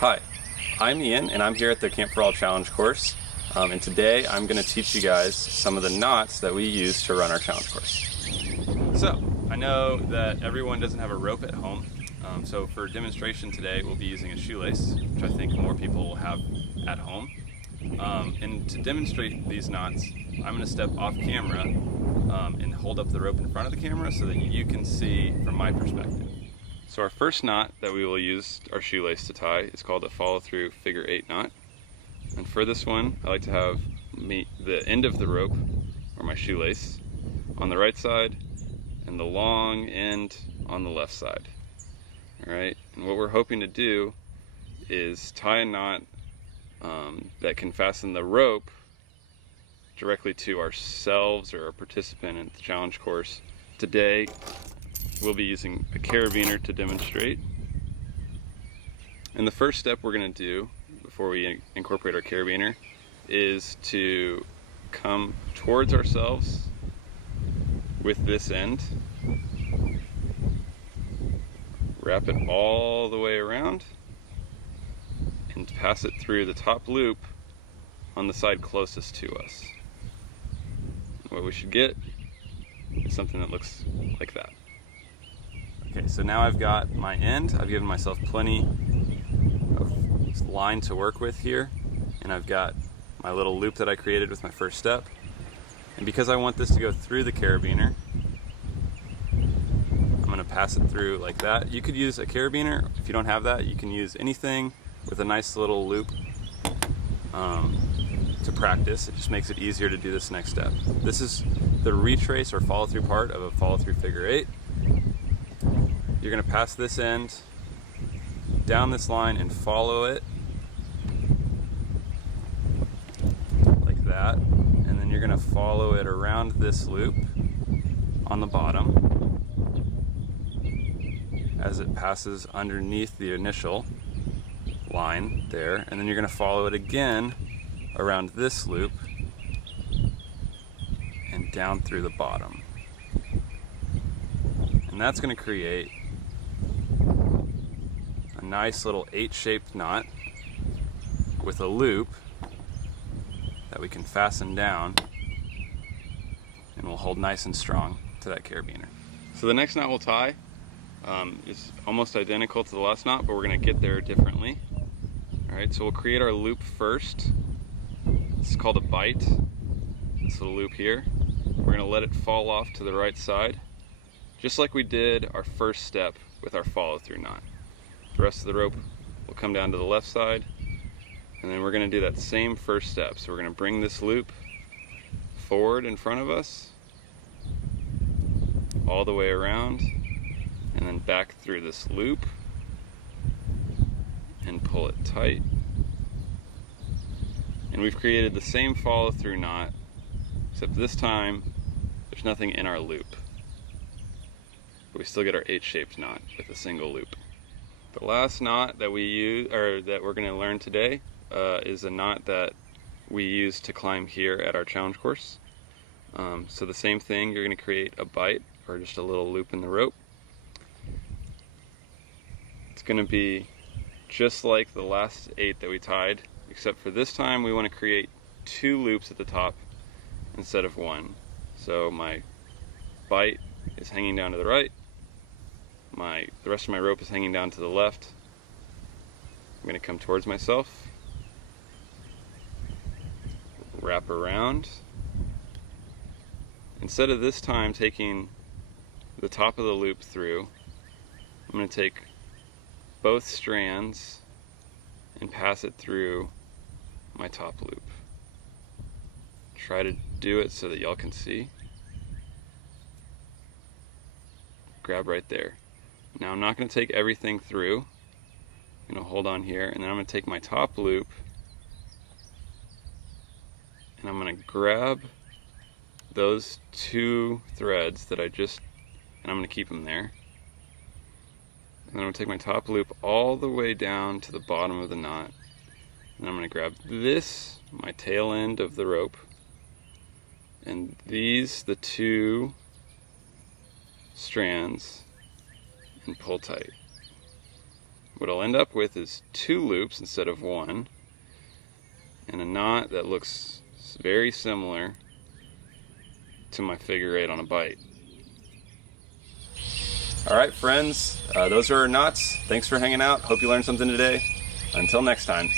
Hi, I'm Ian and I'm here at the Camp for All Challenge course, and today I'm going to teach you guys some of the knots that we use to run our challenge course. So, I know that everyone doesn't have a rope at home, so for demonstration today we'll be using a shoelace, which I think more people will have at home. And to demonstrate these knots, I'm going to step off camera and hold up the rope in front of the camera so that you can see from my perspective. So our first knot that we will use our shoelace to tie is called a follow-through figure 8 knot. And for this one, I like to have the end of the rope, or my shoelace, on the right side and the long end on the left side. Alright, and what we're hoping to do is tie a knot that can fasten the rope directly to ourselves or our participant in the challenge course. Today, we'll be using a carabiner to demonstrate. And the first step we're going to do before we incorporate our carabiner is to come towards ourselves with this end, wrap it all the way around, and pass it through the top loop on the side closest to us. What we should get is something that looks like that. Okay, so now I've got my end. I've given myself plenty of line to work with here, and I've got my little loop that I created with my first step. And because I want this to go through the carabiner, I'm going to pass it through like that. You could use a carabiner. If you don't have that, you can use anything with a nice little loop to practice. It just makes it easier to do this next step. This is the retrace or follow-through part of a follow-through figure 8. You're going to pass this end down this line and follow it like that, and then you're going to follow it around this loop on the bottom as it passes underneath the initial line there, and then you're going to follow it again around this loop and down through the bottom, and that's going to create a nice little 8-shaped knot with a loop that we can fasten down and will hold nice and strong to that carabiner. So the next knot we'll tie is almost identical to the last knot, but we're going to get there differently. Alright, so we'll create our loop first. This is called a BIGHT, this little loop here. We're going to let it fall off to the right side, just like we did our first step with our follow-through knot. The rest of the rope will come down to the left side, and then we're going to do that same first step. So we're going to bring this loop forward in front of us, all the way around, and then back through this loop, and pull it tight. And we've created the same follow-through knot, except this time there's nothing in our loop. But we still get our 8-shaped knot with a single loop. The last knot that we use, or that we're going to learn today, is a knot that we use to climb here at our challenge course. So the same thing, you're going to create a BIGHT, or just a little loop in the rope. It's going to be just like the last 8 that we tied, except for this time we want to create 2 loops at the top instead of 1. So my BIGHT is hanging down to the right. The rest of my rope is hanging down to the left. I'm going to come towards myself, wrap around. Instead of this time taking the top of the loop through, I'm going to take both strands and pass it through my top loop. Try to do it so that y'all can see. Grab right there. Now I'm not going to take everything through. I'm going to hold on here, and then I'm going to take my top loop and I'm going to grab those 2 threads that and I'm going to keep them there. And then I'm going to take my top loop all the way down to the bottom of the knot, and I'm going to grab this, my tail end of the rope, and these, the 2 strands, and pull tight. what I'll end up with is 2 loops instead of 1, and a knot that looks very similar to my figure 8 on a bight. Alright friends, those are our knots. Thanks for hanging out. Hope you learned something today. Until next time.